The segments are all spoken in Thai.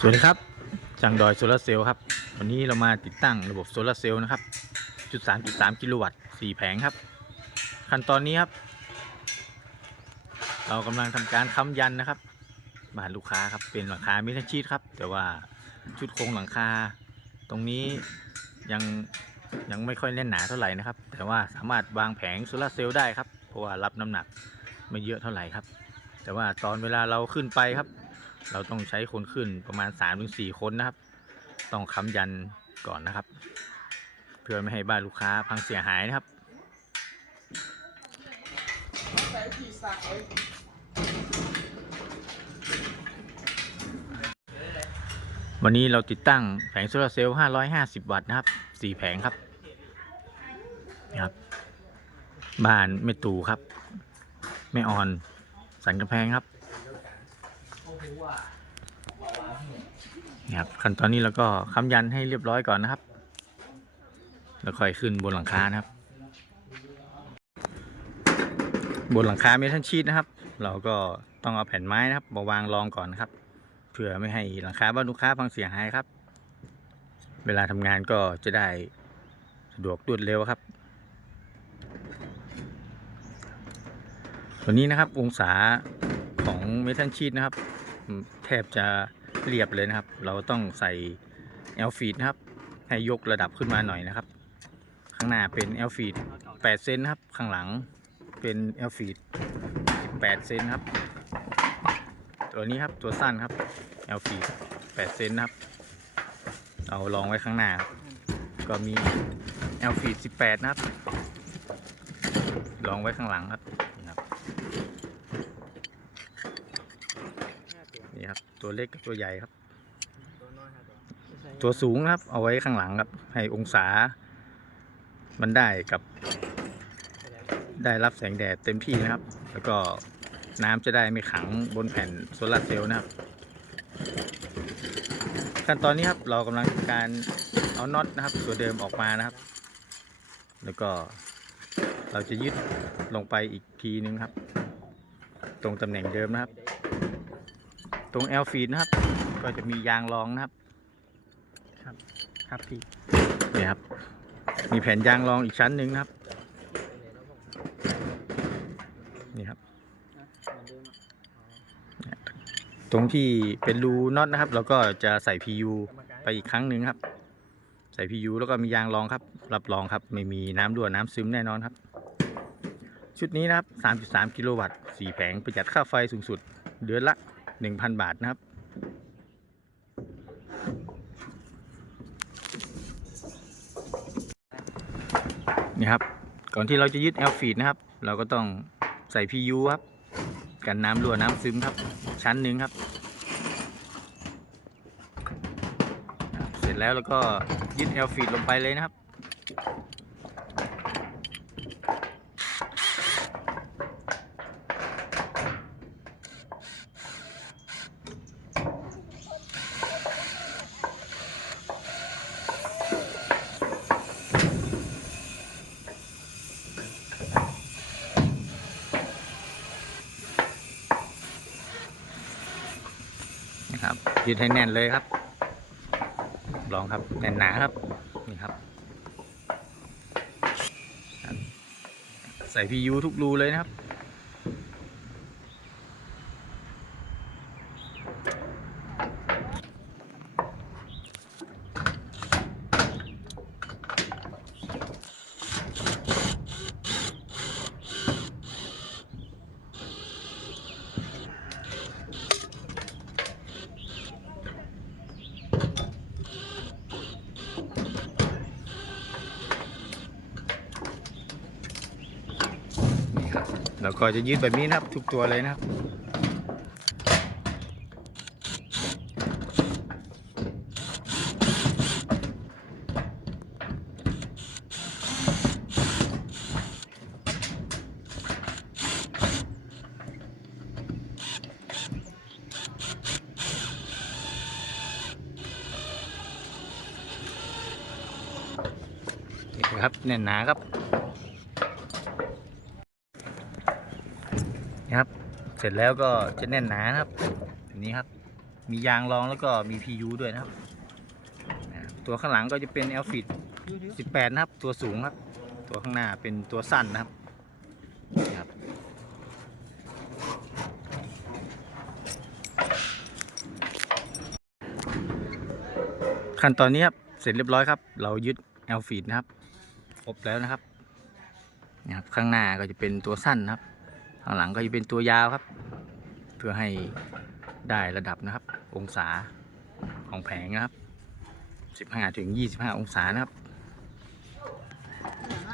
สวัสดีครับจังดอยโซลาร์เซลล์ครับ วันนี้เรามาติดตั้งระบบโซลาร์เซลล์นะครับจุด3.3กิโลวัตต์4แผงครับ ขั้นตอนนี้ครับ เรากำลังทำการค้ำยันนะครับบ้านลูกค้าครับเป็นหลังคาไม่ทันชีตครับ แต่ว่าชุดโครงหลังคา ตรงนี้ยังยังไม่ค่อยแน่นหนาเท่าไหร่นะครับ แต่ว่าสามารถวางแผงโซลาร์เซลล์ได้ครับเพราะว่ารับน้ำหนักไม่เยอะเท่าไหร่ครับ แต่ว่าตอนเวลาเราขึ้นไปครับ เราต้องใช้คนขึ้นประมาณ3-4คนนะครับ ต้องค้ำยันก่อนนะครับ เพื่อไม่ให้บ้านลูกค้าพังเสียหายนะครับวันนี้เราติดตั้งแผงโซลาเซลล์ 550 วัตต์นะครับ 4 แผงครับนี่ครับ บ้านแม่ตู่ครับ แม่ออน สันกำแพงครับ นี่ครับขั้นตอนนี้เราก็ค้ำยันให้เรียบร้อยก่อนนะครับ แล้วค่อยขึ้นบนหลังคานะครับ บนหลังคาเมทัลชีตนะครับ เราก็ต้องเอาแผ่นไม้นะครับมาวางรองก่อนนะครับเพื่อไม่ให้หลังคาบ้านลูกค้าพังเสียหายครับ เวลาทำงานก็จะได้สะดวกรวดเร็วครับวันนี้นะครับองศาของเมทัลชีตนะครับ แทบจะเรียบเลยนะครับ เราต้องใส่เอลฟีดนะครับ ให้ยกระดับขึ้นมาหน่อยนะครับ ข้างหน้าเป็นเอลฟีด8เซนครับ ข้างหลังเป็นเอลฟีด18เซนครับ ตัวนี้ครับตัวสั้นครับเอลฟีด8เซนนะครับ เอาลองไว้ข้างหน้า ก็มีเอลฟีด18 นะครับ ลองไว้ข้างหลังครับนี่ครับ นี่ครับ ตัวเล็กกับตัวใหญ่ครับ ตัวสูงนะครับ เอาไว้ข้างหลังครับ ให้องศา มันได้กับ ได้รับแสงแดดเต็มที่นะครับ แล้วก็น้ำจะได้ไม่ขังบนแผ่นโซลาร์เซลล์นะครับขั้นตอนนี้ครับเรากำลังทำการเอาน็อตนะครับ ตัวเดิมออกมานะครับ แล้วก็เราจะยึดลงไปอีกทีนึงครับ ตรงตำแหน่งเดิมนะครับต รง L feed นะครับ ก็จะมียางรองนะครับ ครับ ครับพี่นี่ครับ มีแผ่นยางรองอีกชั้นหนึ่งนะครับ นี่ครับ ตรงที่เป็นรูน็อตนะครับเราก็จะใส่ PU ไปอีกครั้งหนึ่งครับ ใส่ PU แล้วก็มียางรองครับ รับรองครับ ไม่มีน้ำรั่วน้ำซึมแน่นอนครับ ชุดนี้นะครับ 3.3 กิโลวัตต์ 4 แผงประหยัดค่าไฟสูงสุด เดือนละ 1,000บาทนะครับ นี่ครับ ก่อนที่เราจะยึด L feed นะครับ เราก็ต้องใส่ PU ครับ กันน้ำรั่วน้ำซึมครับ ชั้นหนึ่งครับ เสร็จแล้วเราก็ยึด L feed ลงไปเลยนะครับ ยึดให้แน่นเลยครับ ลองครับแน่นหนาครับ นี่ครับ ใส่พียูทุกรูเลยนะครับ็จะยืดแบบนี้นะครับ ทุกตัวเลยนะครับนี่ครับแน่นหนาครับ นะครับ เสร็จแล้วก็จะแน่นหนานะครับนี้ครับ มียางรองแล้วก็มี PU ด้วยนะครับ ตัวข้างหลังก็จะเป็น a l f i t 18 นะครับ ตัวสูงครับ ตัวข้างหน้าเป็นตัวสั้นนะครับนะครับขั้นตอนนี้ครับ เสร็จเรียบร้อยครับ เรายึด a l f i t นะครับครบแล้วนะครับนี่ครับ ข้างหน้าก็จะเป็นตัวสั้นนะครับ ข้างหลังก็จะเป็นตัวยาวครับ เพื่อให้ได้ระดับนะครับ องศาของแผงนะครับ 15ถึง25 องศานะครับ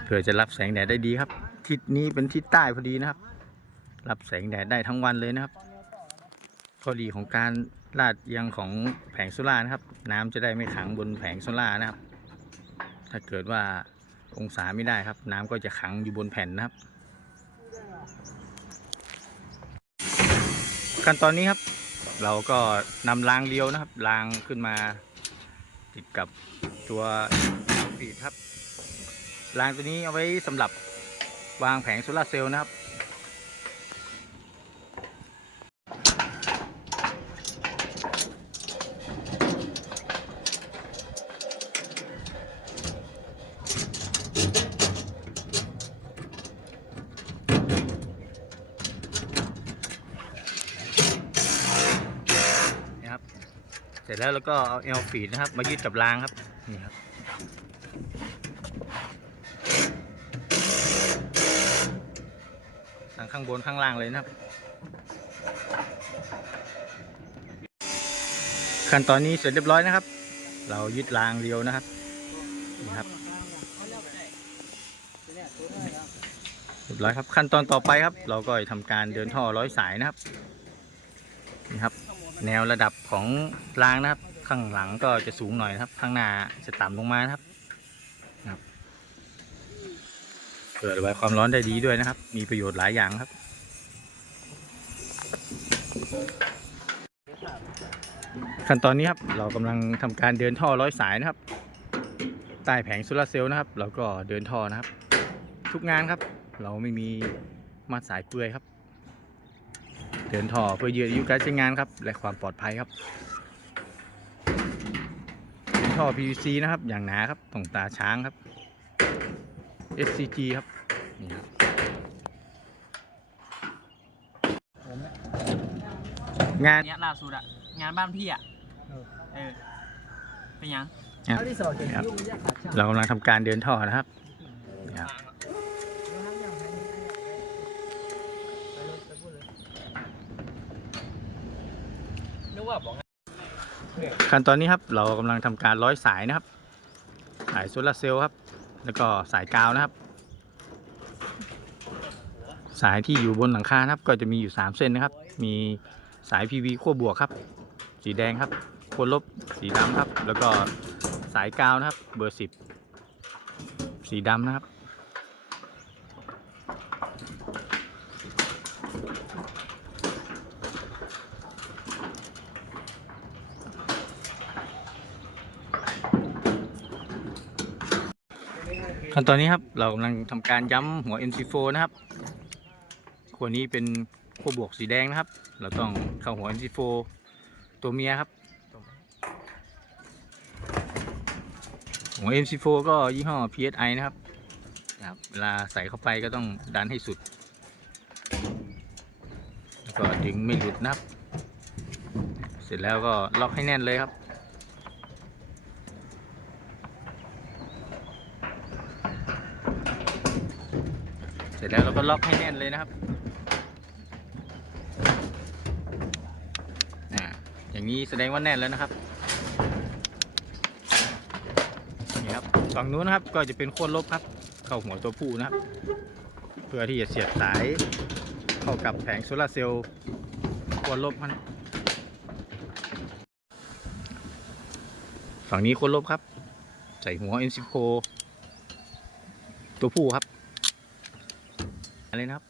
เพื่อจะรับแสงแดดได้ดีครับ ทิศนี้เป็นทิศใต้พอดีนะครับ รับแสงแดดได้ทั้งวันเลยนะครับข้อดีของการลาดเอียงของแผงโซล่านะครับ น้ำจะได้ไม่ขังบนแผงโซล่านะครับ ถ้าเกิดว่าองศาไม่ได้ครับ น้ำก็จะขังอยู่บนแผ่นนะครับ ขั้นตอนนี้ครับ เราก็นำรางเดียวนะครับรางขึ้นมา ติดกับตัวฟีดครับรางตัวนี้เอาไว้สำหรับวางแผงโซลาเซลล์นะครับ ร็จแล้วเราก็เอาเอลฟีดนะครับ มายึดกับรางครับนี่ครับทั้งข้างบนข้างล่างเลยนะครับ ขั้นตอนนี้เสร็จเรียบร้อยนะครับ เรายึดรางเรียวนะครับนี่ครับเรียบร้อยครับขั้นตอนต่อไปครับ เราก็จะทำการเดินท่อร้อยสายนะครับ แนวระดับของรางนะครับ ข้างหลังก็จะสูงหน่อยนะครับ ข้างหน้าจะต่ำลงมานะครับครับเกิดระบายความร้อนได้ดีด้วยนะครับ มีประโยชน์หลายอย่างครับขั้นตอนนี้ครับเรากำลังทำการเดินท่อร้อยสายนะครับ ใต้แผงโซลาเซลล์นะครับ เราก็เดินท่อนะครับ ทุกงานครับ เราไม่มีมาสายเปลือยครับ ดินท่อเพื่อยืดอายุการใช้งานครับ และความปลอดภัยครับเป็นท่อ PVC นะครับ อย่างหนาครับตรงตาช้างครับ SCG ครับนี่ครับงานเนี้ยล่าสุดอะงานบ้านพี่อะเออเป็นยังครับเรากำลังทำการเดินท่อนะครับนี่ครับ นึกว่าบอก ขั้นตอนนี้ครับเรากำลังทำการร้อยสายนะครับ สายโซลาร์เซลล์ครับ แล้วก็สายกาวนะครับ สายที่อยู่บนหลังคาครับ ก็จะมีอยู่ 3 เส้นนะครับ มีสาย PV ขั้วบวกครับ สีแดงครับขั้วลบสีดำครับ แล้วก็สายกาวนะครับ เบอร์ 10 สีดำนะครับ ขั้นตอนนี้ครับเรากำลังทำการย้ำหัว MC4 นะครับขั้วนี้เป็นขั้วบวกสีแดงนะครับ เราต้องเข้าหัว MC4 ตัวเมียครับหัว MC4 ก็ยี่ห้อ PSI นะครับครับเวลาใส่เข้าไปก็ต้องดันให้สุด แล้วก็ดึงไม่หลุดนะครับ เสร็จแล้วก็ล็อกให้แน่นเลยครับ ร็จแล้วเราก็ล็อกให้แน่นเลยนะครับอย่างนี้แสดงว่าแน่นแล้วนะครับนี่ครับฝั่งนู้นนะครับก็จะเป็นโคนลบครับ เข้าหัวตัวผู้นะครับ เพื่อที่จะเสียบสายเข้ากับแผงโซลาร์เซลล์โคนลบมันฝั่งนี้โคนลบครับ ใส่หัว M10 ตัวผู้ครับ อะไนะครับ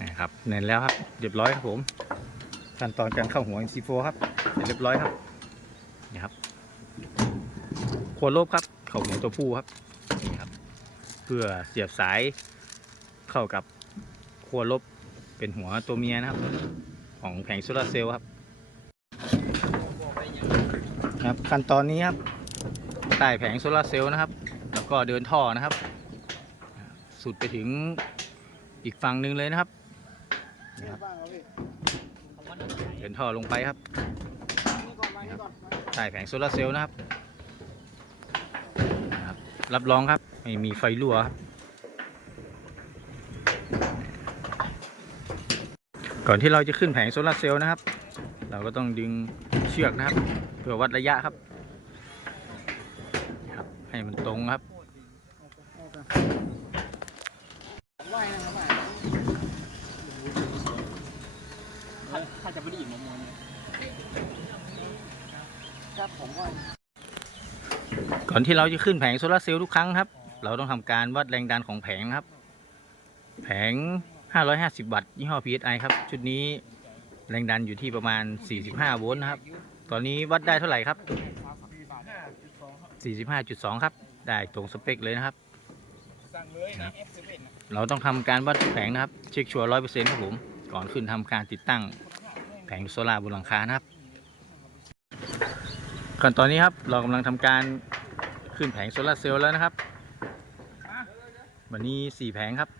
นะรับเน้นแล้วครับเรียบร้อยครับผม ขั้นตอนการเข้าหัวอินซีโฟครับเสร็จเรียบร้อยครับ คนลบครับ เข้าหัวตัวผู้ครับนี่ครับ เพื่อเสียบสายเข้ากับโคนลบเป็นหัวตัวเมียนะครับ ของแผงโซลาร์เซลล์ครับครับขั้นตอนนี้ครับใต้แผงโซลาร์เซลล์นะครับ แล้วก็เดินท่อนะครับ สุดไปถึงอีกฝั่งหนึ่งเลยนะครับนี่ครับเดินท่อลงไปครับใต้แผงโซลาร์เซลล์นะครับ รับรองครับ ไม่มีไฟรั่วครับก่อนที่เราจะขึ้นแผงโซลาร์เซลล์นะครับ เราก็ต้องดึงเชือกนะครับ เพื่อวัดระยะครับ ให้มันตรงครับ ถ้าถ้าจะไม่ได้ยินมะม่วงเนี่ย ครับผมว่า ก่ อนที่เราจะขึ้นแผงโซลาร์เซลล์ทุกครั้งครับ เราต้องทำการวัดแรงดันของแผงครับ แผง 550 วัตต์ยี่ห้อ PSI ครับ ชุดนี้แรงดันอยู่ที่ประมาณ 45 โวลต์นะครับ ตอนนี้วัดได้เท่าไหร่ครับ 45.2 ครับ ได้ตรงสเปคเลยนะครับ เราต้องทำการวัดแผงนะครับ เช็คชัวร์ร้อยเปอร์เซ็นต์ครับผม ก่อนขึ้นทำการติดตั้งแผงโซลาร์บนหลังคานะครับก่อนตอนนี้ครับ เรากำลังทำการ ขึ้นแผงโซลาเซลล์แล้วนะครับ วันนี้สี่แผงครับ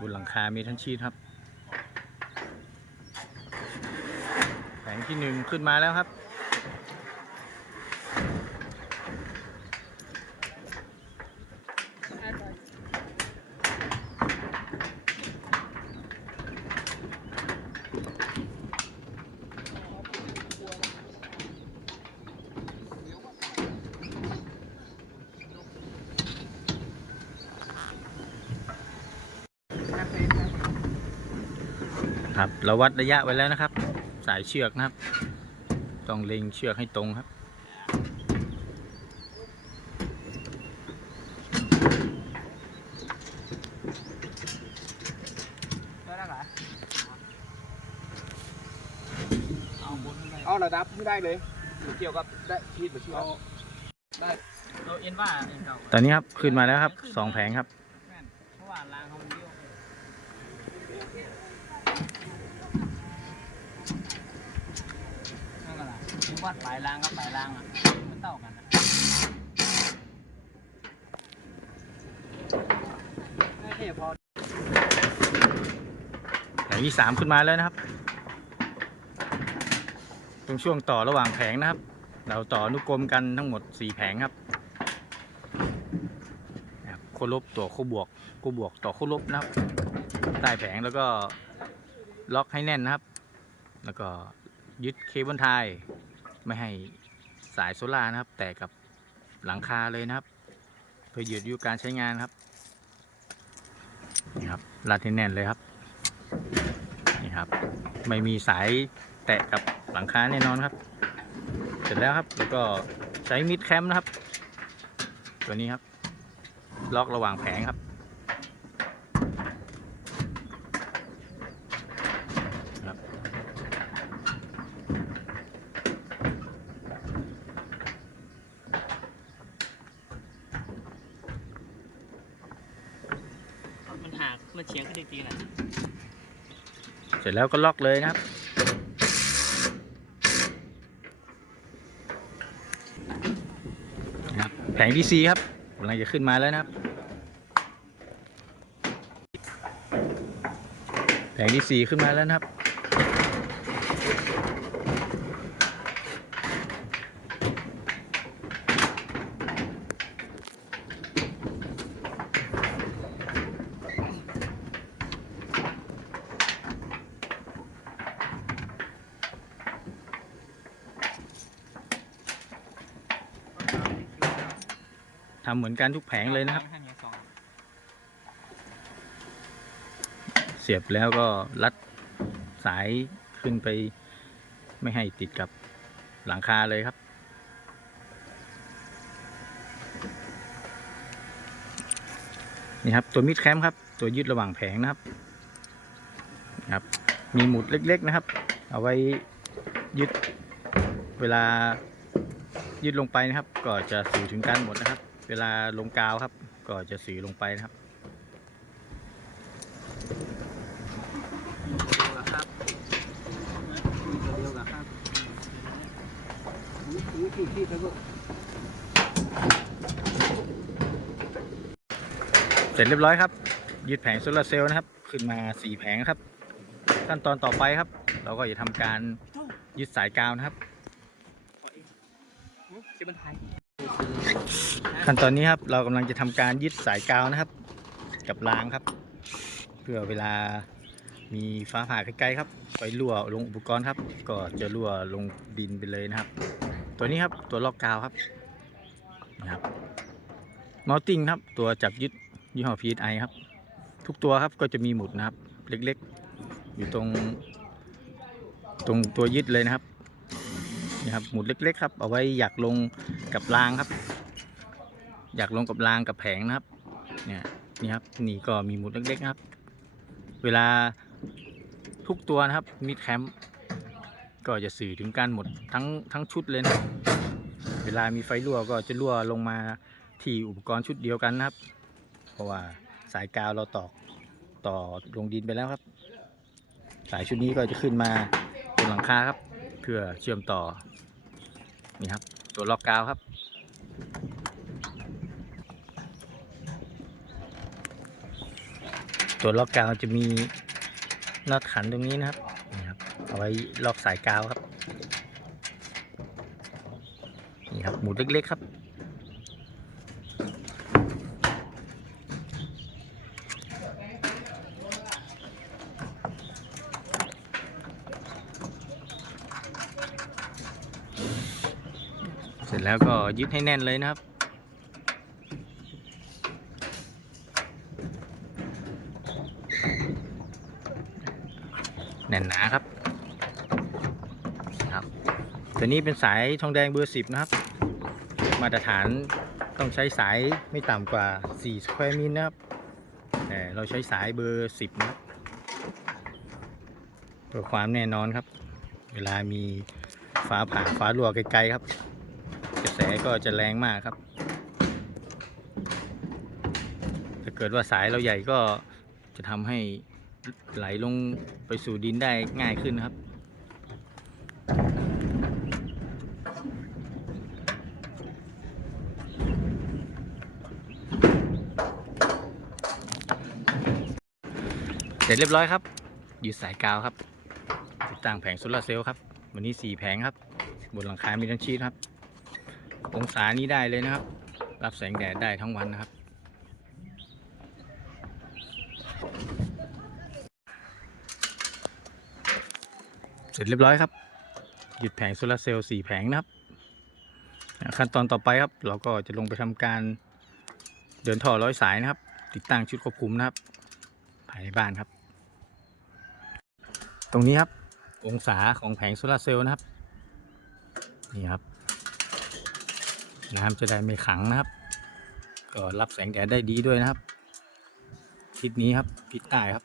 บนหลังคามีทัลชีตครับ แผงที่หนึ่งขึ้นมาแล้วครับ ครับ เราวัดระยะไว้แล้วนะครับ สายเชือกนะครับ ต้องเล็งเชือกให้ตรงครับได้แล้วเหรอเอาบนขึ้นไปเอาระดับไม่ได้เลยเกี่ยวกับได้ชีดหรือเชื่อเราเอ็นว่าเอ็นเก่าตอนนี้ครับ ขึ้นมาแล้วครับสองแผงครับ แม่นเพราะว่ารางเขามันเดียวนั่นก็ล่ะคือ วัดปลายรางกับปลายรางอะมันเท่ากันอะไม่เท่พอแผงที่สามขึ้นมาแล้วนะครับ ตรงช่วงต่อระหว่างแผงนะครับ เราต่ออนุกรมกันทั้งหมดสี่แผงครับครับโคลบตัวโคบวกโคบวกต่อโคลบนะครับใต้แผงแล้วก็ล็อกให้แน่นนะครับ แล้วก็ยึดเคเบิลไทย ไม่ให้สายโซล่าร์นะครับ แตกกับหลังคาเลยนะครับ เพื่อหยุดอยู่การใช้งานครับนี่ครับรัดให้แน่นเลยครับนี่ครับ ไม่มีสายแตะกับหลังคาแน่นอนครับ เสร็จแล้วครับแล้วก็ใช้มิดแคมป์นะครับ ตัวนี้ครับ ล็อกระหว่างแผงครับ มันหักมันเฉียงขึ้นจริงๆนะ เส ร็จแล้วก็ล็อกเลยนะครับ แผงที่4ครับกำลังจะขึ้นมาแล้วนะครับ แผงที่4ขึ้นมาแล้วนะครับ เหมือนกันทุกแผงเลยนะครับ เสียบแล้วก็รัดสายขึ้นไปไม่ให้ติดกับหลังคาเลยครับ นี่ครับตัวมิดแคมป์ครับ ตัวยึดระหว่างแผงนะครับครับ มีหมุดเล็กๆนะครับ เอาไว้ยึดเวลายึดลงไปนะครับ ก็จะสื่ถึงกันหมดนะครับ เวลาลงกาวครับ ก็จะสื่อลงไปนะครับครับเดียวกับครับนี่ที่ที่แล้วก็เสร็จเรียบร้อยครับยึดแผงโซลาร์เซลล์นะครับ ขึ้นมา4แผงครับ ขั้นตอนต่อไปครับ เราก็จะทำการยึดสายกาวนะครับชิบันไทย ขั้นตอนนี้ครับเรากำลังจะทำการยึดสายกาวนะครับ กับรางครับ เพื่อเวลามีฟ้าผ่าใกล้ๆครับไปรั่วลงอุปกรณ์ครับ ก็จะรั่วลงดินไปเลยนะครับ ตัวนี้ครับตัวลอกกาวครับนะครับมัลติงครับ ตัวจับยึดยี่ห้อ PSI ครับ ทุกตัวครับก็จะมีหมุดนะครับ เล็กๆ อยู่ตรง ตรงตัวยึดเลยนะครับนี่ครับหมุดเล็กๆครับเอาไว้อยากลงกับรางครับ อยากลงกับรางกับแผงนะครับเนี่ยนี่ครับนี่ก็มีหมุดเล็กๆครับ เวลาทุกตัวนะครับมิดแคมป์ก็จะสื่อถึงการหมดทั้งทั้งชุดเลยนะเวลามีไฟรั่วก็จะรั่วลงมาที่อุปกรณ์ชุดเดียวกันนะครับ เพราะว่าสายกาวเราตอกต่อลงดินไปแล้วครับ สายชุดนี้ก็จะขึ้นมาบนหลังคาครับ เพื่อเชื่อมต่อนี่ครับ ตัวล็อกกาวครับ ตัวล็อกกาวจะมีน็อตขันตรงนี้นะครับนี่ครับเอาไว้ล็อกสายกาวครับนี่ครับหมุดเล็กๆครับเสร็จแล้วก็ยึดให้แน่นเลยนะครับ น่นหนาครับครับตัวนี้เป็นสายทองแดงเบอร์สิบนะครับ มาตรฐานต้องใช้สายไม่ต่ำกว่า4สแควร์มิลนะครับแต่เราใช้สายเบอร์10นะครับเพื่อความแน่นอนครับ เวลามีฟ้าผ่าฟ้ารั่วไกลๆครับ กระแสก็จะแรงมากครับถ้าเกิดว่าสายเราใหญ่ก็จะทำให้ ไหลลงไปสู่ดินได้ง่ายขึ้นนะครับเสร็จเรียบร้อยครับยึดสายกาวครับติดตั้งแผงโซลาร์เซลล์ครับ วันนี้ 4 แผงครับ บนหลังคามีทั้งชีทครับ องศานี้ได้เลยนะครับ รับแสงแดดได้ทั้งวันนะครับ เสร็จเรียบร้อยครับ หยุดแผงโซลาร์เซลล์4แผงนะครับ ขั้นตอนต่อไปครับ เราก็จะลงไปทำการเดินท่อร้อยสายนะครับ ติดตั้งชุดควบคุมนะครับ ภายในบ้านครับ ตรงนี้ครับ องศาของแผงโซลาร์เซลล์นะครับ นี่ครับ น้ำจะได้ไม่ขังนะครับ ก็รับแสงแดดได้ดีด้วยนะครับ ทิศนี้ครับ ทิศใต้ครับ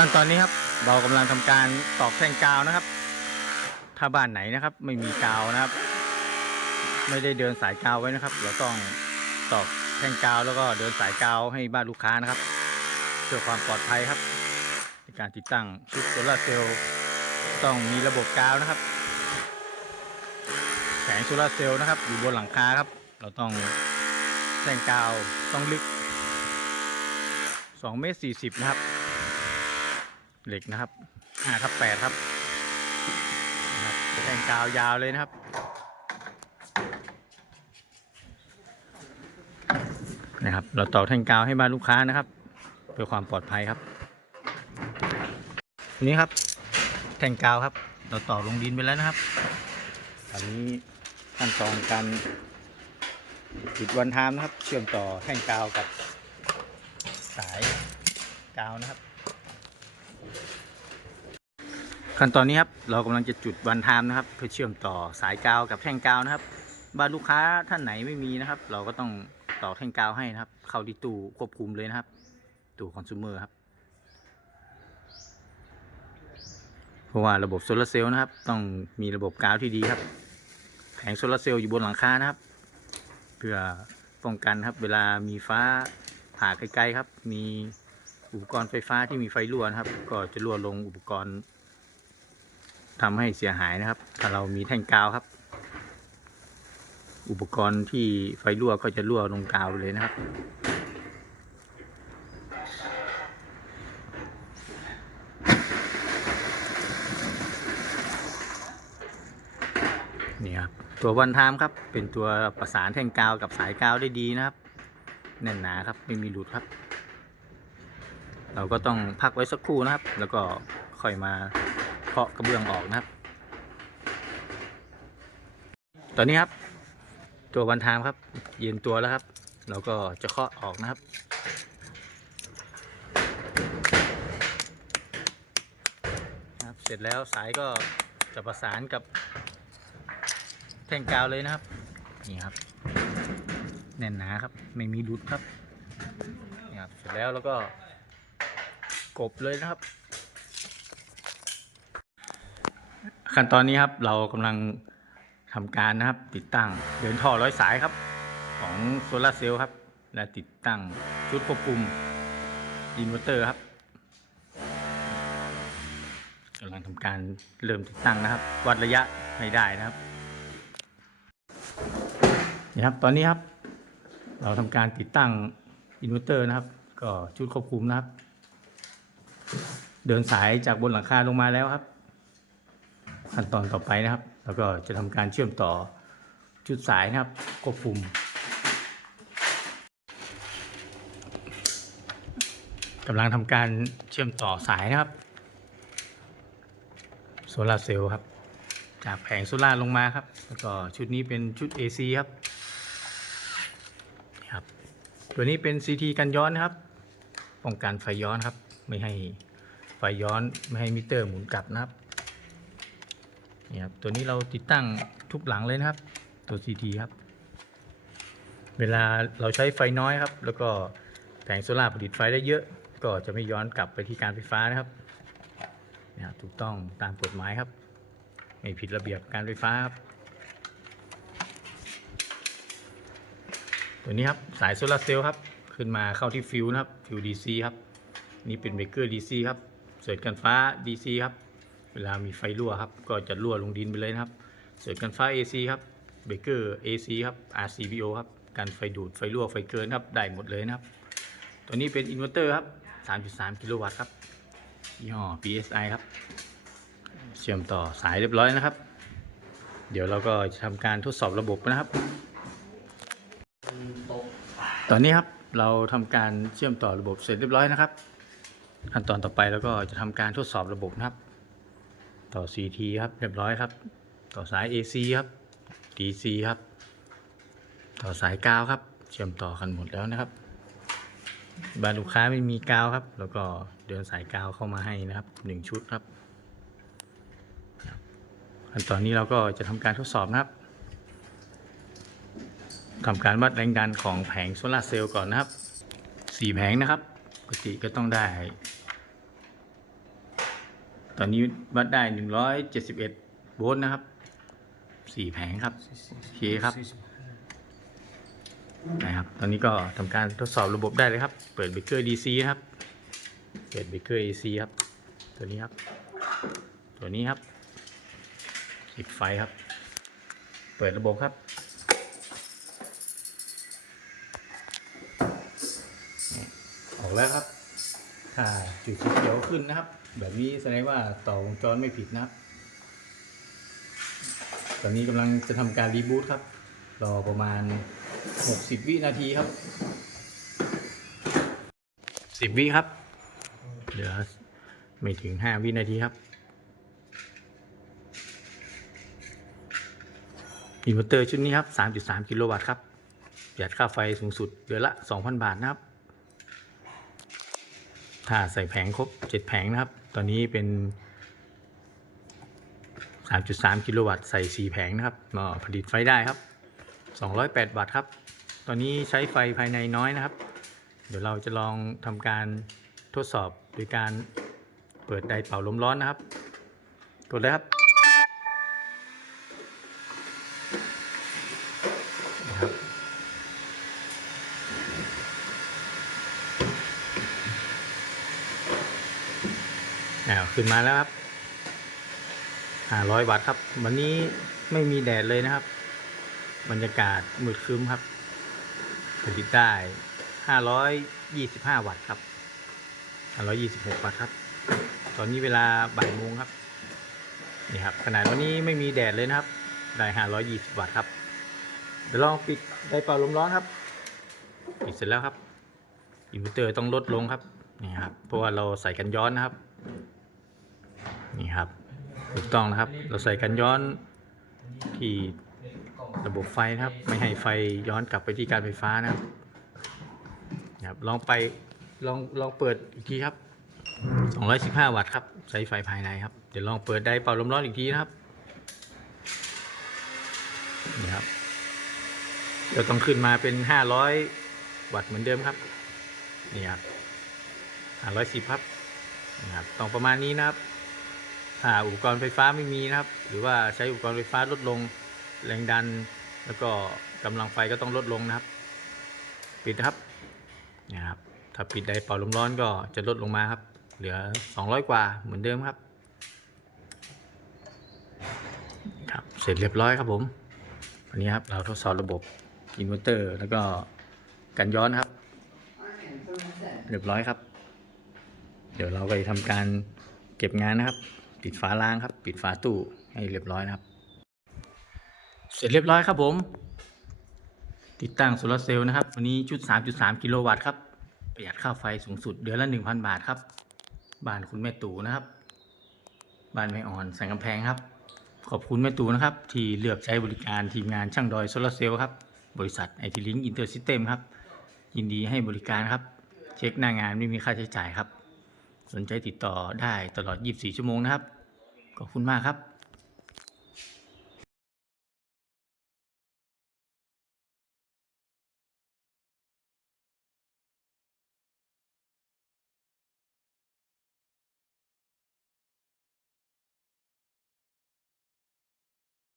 ขั้นตอนนี้ครับเรากำลังทำการตอกแท่งกาวนะครับ ถ้าบ้านไหนนะครับ ไม่มีกาวนะครับ ไม่ได้เดินสายกาวไว้นะครับ เราต้องตอกแท่งกาวแล้วก็เดินสายกาวให้บ้านลูกค้านะครับเพื่อความปลอดภัยครับ ในการติดตั้งชุดโซลาร์เซลล์ต้องมีระบบกาวนะครับแผงโซลาร์เซลล์นะครับ อยู่บนหลังคาครับ เราต้องแท่งกาวต้องลึก2เมตร40นะครับ เหล็กนะครับห้าทับแปดครับแทงกาวยาวเลยนะครับ นะครับ เราต่อแทงกาวให้มาลูกค้านะครับ เพื่อความปลอดภัยครับนี่ครับ แทงกาวครับ เราต่อลงดินไปแล้วนะครับตอนนี้ขั้นตอนการติดวันทามนะครับ เชื่อมต่อแท่งกาวกับสายกาวนะครับ ขั้นตอนนี้ครับเรากำลังจะจุดวันทามนะครับ เพื่อเชื่อมต่อสายกาวกับแท่งกาวนะครับ บ้านลูกค้าท่านไหนไม่มีนะครับ เราก็ต้องต่อแท่งกาวให้นะครับ เข้าที่ตู้ควบคุมเลยนะครับ ตู้คอน sumer ครับ เพราะว่าระบบโซลาร์เซลล์นะครับ ต้องมีระบบกาวที่ดีครับ แผงโซลาร์เซลล์อยู่บนหลังคานะครับ เพื่อป้องกันครับ เวลามีฟ้าผ่าไกลๆครับ มีอุปกรณ์ไฟฟ้าที่มีไฟรั่วนะครับ ก็จะรั่วลงอุปกรณ์ ทำให้เสียหายนะครับ ถ้าเรามีแท่งกาวครับ อุปกรณ์ที่ไฟรั่วก็จะรั่วลงกาวเลยนะครับนี่ครับตัววันทามครับ เป็นตัวประสานแท่งกาวกับสายกาวได้ดีนะครับแน่นหนาครับไม่มีหลุดครับ เราก็ต้องพักไว้สักครู่นะครับ แล้วก็ค่อยมา เคาะกระเบื้องออกนะครับ ตอนนี้ครับ ตัววันทามครับย็นตัวแล้วครับ เราก็จะเคาะออกนะครับครับ เสร็จแล้วสายก็จะประสานกับแท่งกาวเลยนะครับ นี่ครับ แน่นหนาครับ ไม่มีดุดครับนี่ครับ เสร็จแล้วแล้วก็กบเลยนะครับ ขั้นตอนนี้ครับเรากำลังทำการนะครับ ติดตั้งเดินท่อร้อยสายครับ ของโซลาเซลล์ครับ และติดตั้งชุดควบคุมอินเวอร์เตอร์ครับกำลังทำการเริ่มติดตั้งนะครับ วัดระยะให้ได้นะครับนี่ครับ ตอนนี้ครับ เราทำการติดตั้งอินเวอร์เตอร์นะครับ ก็ชุดควบคุมนะครับ เดินสายจากบนหลังคาลงมาแล้วครับ ขั้นตอนต่อไปนะครับ แล้วก็จะทำการเชื่อมต่อชุดสายนะครับควบคุมกำลังทำการเชื่อมต่อสายนะครับโซลาร์เซลล์ครับ จากแผงโซลาลงมาครับ แล้วก็ชุดนี้เป็นชุด AC ครับนะครับ ตัวนี้เป็น CT กันย้อนครับ ป้องกันไฟย้อนครับ ไม่ให้ไฟย้อนไม่ให้มิเตอร์หมุนกลับนะครับ นี่ครับตัวนี้เราติดตั้งทุกหลังเลยนะครับ ตัว CT ครับ เวลาเราใช้ไฟน้อยครับ แล้วก็แผงโซลาร์ผลิตไฟได้เยอะ ก็จะไม่ย้อนกลับไปที่การไฟฟ้านะครับนี่ครับถูกต้องตามกฎหมายครับไม่ผิดระเบียบการไฟฟ้าครับ ตัวนี้ครับสายโซลาเซลล์ครับ ขึ้นมาเข้าที่ฟิวนะครับ ฟิว DC ครับ นี่เป็นเบรกเกอร์ DC ครับเสริฐกันฟ้า DC ครับ เวลามีไฟรั่วครับ ก็จะรั่วลงดินไปเลยนะครับเสริฐกันฟ้า AC ครับเบเกอร์ AC ครับ RCBO ครับกันไฟดูดไฟรั่วไฟเกินครับได้หมดเลยนะครับ ตัวนี้เป็นอินเวอร์เตอร์ครับ 3.3 กิโลวัตต์ครับยี่ห้อ PSI ครับ เชื่อมต่อสายเรียบร้อยนะครับ เดี๋ยวเราก็จะทำการทดสอบระบบนะครับ ตอนนี้ครับเราทำการเชื่อมต่อระบบเสร็จเรียบร้อยนะครับ ขั้นตอนต่อไปเราก็จะทำการทดสอบระบบนะครับ ต่อ CT ครับเรียบร้อยครับ ต่อสาย AC ครับ DC ครับ ต่อสายกาวครับ เชื่อมต่อกันหมดแล้วนะครับบานลูกค้าไม่มีกาวครับ แล้วก็เดินสายกาวเข้ามาให้นะครับหนึ่งชุดครับขั้นตอนนี้เราก็จะทำการทดสอบนะครับทำการวัดแรงดันของแผงโซลาเซลล์ก่อนนะครับสี่แผงนะครับปกติก็ต้องได้ ตอนนี้วัดได้171โวลต์นะครับสี่แผงครับโอเคครับนะครับ ตอนนี้ก็ทำการทดสอบระบบได้เลยครับ เปิดเบรกเกอร์ DC นะครับ เปิดเบรกเกอร์ AC ครับ ตัวนี้ครับ ตัวนี้ครับปิดไฟครับ เปิดระบบครับออกแล้วครับถ้าจุดสีเขียวขึ้นนะครับ แบบนี้แสดงว่าต่อวงจรไม่ผิดนะครับตอนนี้กำลังจะทำการรีบูตครับ รอประมาณ 60 วินาทีครับสิบวิครับ เหลือไม่ถึงห้าวินาทีครับ อินเวอร์เตอร์ชุดนี้ครับ 3.3 กิโลวัตต์ครับประหยัดค่าไฟสูงสุดเดือนละ 2,000 บาทนะครับ ถ้าใส่แผงครบ 7 แผงนะครับ ตอนนี้เป็น 3.3 กิโลวัตต์ใส่ 4 แผงนะครับผลิตไฟได้ครับ 208 วัตต์ครับ ตอนนี้ใช้ไฟภายในน้อยนะครับ เดี๋ยวเราจะลองทำการทดสอบโดยการเปิดไดร์เป่าลมร้อนนะครับ กดเลยครับ ขึ้นมาแล้วครับ500วัตต์ครับ วันนี้ไม่มีแดดเลยนะครับ บรรยากาศมืดครึ้มครับ ผลิตได้525วัตต์ครับ526วัตต์ครับ ตอนนี้เวลาบ่ายโมงครับ นี่ครับ ขนาดวันนี้ไม่มีแดดเลยนะครับ ได้520วัตต์ครับ เดี๋ยวลองปิดไดเป่าลมร้อนครับ ปิดเสร็จแล้วครับอินเวอร์เตอร์ต้องลดลงครับนี่ครับ เพราะว่าเราใส่กันย้อนนะครับ นี่ครับถูกต้องนะครับ เราใส่กันย้อนที่ระบบไฟนะครับ ไม่ให้ไฟย้อนกลับไปที่การไฟฟ้านะครับนะครับลองไปลองลองเปิดอีกทีครับ 215 วัตต์ครับใช้ไฟภายในครับ เดี๋ยวลองเปิดไดร์เป่าลมร้อนอีกทีนะครับนี่ครับจะต้องขึ้นมาเป็น 500 วัตต์เหมือนเดิมครับนี่ครับ510ครับนี่ครับต้องประมาณนี้นะครับ อุปกรณ์ไฟฟ้าไม่มีนะครับ หรือว่าใช้อุปกรณ์ไฟฟ้าลดลงแรงดัน แล้วก็กำลังไฟก็ต้องลดลงนะครับ ปิดนะครับนี่ครับถ้าปิดไดร์เป่าลมร้อนก็จะลดลงมาครับ เหลือ 200 กว่าเหมือนเดิมครับครับเสร็จเรียบร้อยครับผมวันนี้ครับเราทดสอบระบบอินเวอร์เตอร์แล้วก็กันย้อนครับ เรียบร้อยครับ เดี๋ยวเราไปทำการเก็บงานนะครับ ปิดฝาล้างครับ ปิดฝาตู้ให้เรียบร้อยนะครับ เสร็จเรียบร้อยครับผม ติดตั้งโซลาร์เซลล์นะครับ วันนี้ชุด 3.3 กิโลวัตต์ครับ ประหยัดค่าไฟสูงสุดเดือนละ 1,000 บาทครับ บ้านคุณแม่ตู่นะครับ บ้านแม่อ่อนแสงกำแพงครับ ขอบคุณแม่ตู่นะครับ ที่เลือกใช้บริการทีมงานช่างดอยโซลาร์เซลล์ครับ บริษัทไอทีลิงก์อินเตอร์ซิสเต็มครับ ยินดีให้บริการครับ เช็คหน้างานไม่มีค่าใช้จ่ายครับ สนใจติดต่อได้ตลอด 24 ชั่วโมงนะครับ ขอบคุณมากครับ